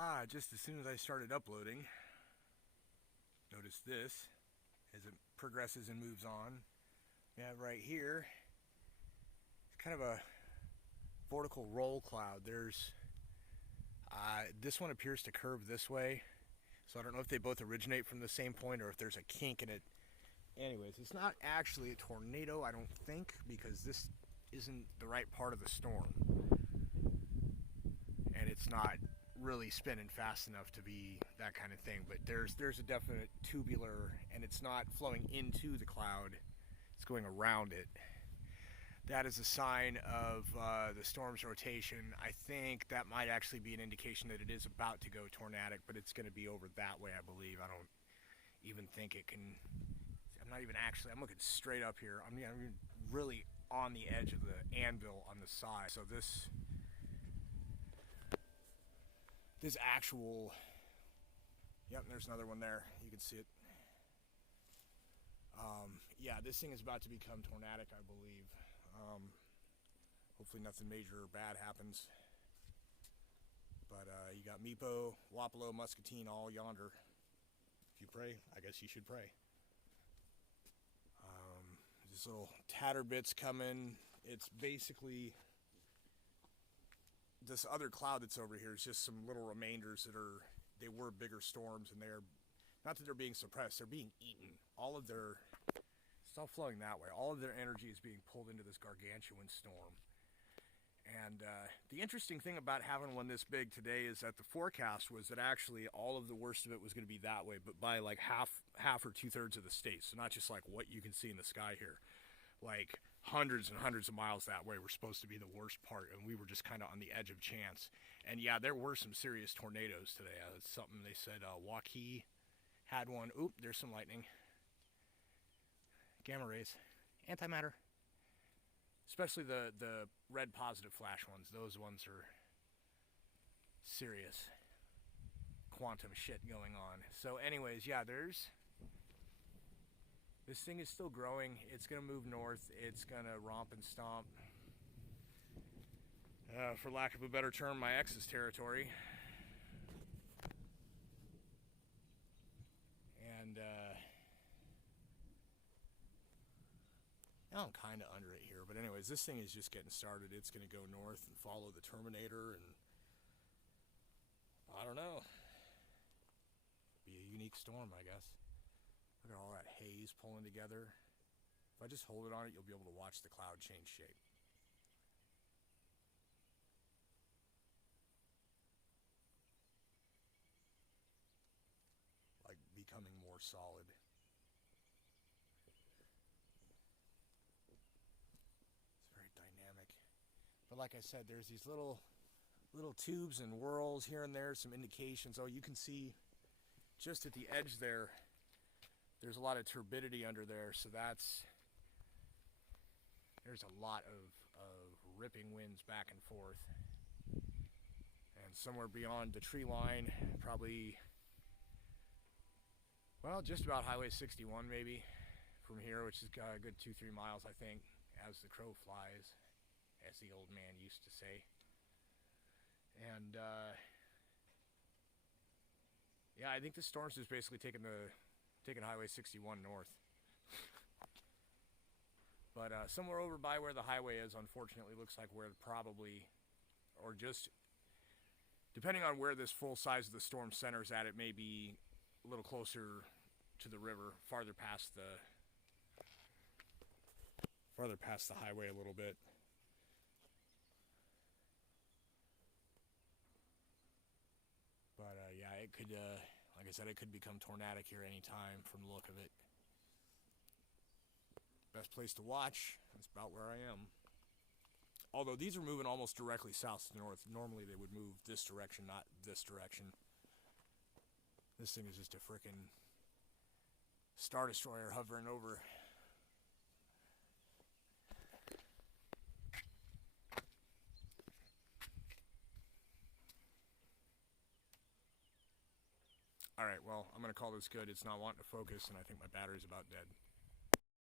Just as soon as I started uploading, notice this as it progresses and moves on. We have right here, it's kind of a vortical roll cloud. This one appears to curve this way, so I don't know if they both originate from the same point or if there's a kink in it. Anyways, it's not actually a tornado, I don't think, because this isn't the right part of the storm. And it's not really spinning fast enough to be that kind of thing, but there's a definite tubular, and it's not flowing into the cloud, it's going around it. That is a sign of the storm's rotation. I think that might actually be an indication that it is about to go tornadic, but it's going to be over that way, I believe. I don't even think it can. I'm looking straight up here. I'm really on the edge of the anvil on the side. So this actual, yep, there's another one there. You can see it. Yeah, this thing is about to become tornadic, I believe. Hopefully nothing major or bad happens. But you got Meepo, Wapello, Muscatine all yonder. If you pray, I guess you should pray. These little tatter bits coming. It's basically this other cloud that's over here is just some little remainders they were bigger storms, and they're not that they're being suppressed, they're being eaten. It's all flowing that way. All of their energy is being pulled into this gargantuan storm. And the interesting thing about having one this big today is that the forecast was that actually all of the worst of it was going to be that way, but by like half or 2/3 of the state. So not just like what you can see in the sky here, like hundreds and hundreds of miles that way were supposed to be the worst part, and we were just kind of on the edge of chance. And yeah, there were some serious tornadoes today. It's something they said Waukee had one. Oop, there's some lightning. Gamma rays, antimatter. Especially the red positive flash ones. Those ones are serious quantum shit going on. So anyways, yeah, this thing is still growing. It's going to move north. It's going to romp and stomp. For lack of a better term, my ex's territory. And now I'm kind of under it here, but anyways, this thing is just getting started. It's going to go north and follow the Terminator, and I don't know. Be a unique storm, I guess. Look at all that haze pulling together. If I just hold it on it, you'll be able to watch the cloud change shape. Like becoming more solid. But like I said, there's these little tubes and whirls here and there, some indications. Oh, you can see just at the edge there's a lot of turbidity under there, so there's a lot of ripping winds back and forth. And somewhere beyond the tree line, probably, well, just about Highway 61 maybe from here, which is a good 2-3 miles, I think, as the crow flies, as the old man used to say. And yeah, I think the storm's just basically taking Highway 61 north. But somewhere over by where the highway is, unfortunately, looks like where probably, or just depending on where this full size of the storm centers at, it may be a little closer to the river, farther past the highway a little bit. But yeah, it could, like I said, it could become tornadic here anytime from the look of it. Best place to watch, that's about where I am. Although these are moving almost directly south to north. Normally they would move this direction, not this direction. This thing is just a frickin' Star Destroyer hovering over. Alright, well, I'm going to call this good. It's not wanting to focus, and I think my battery's about dead.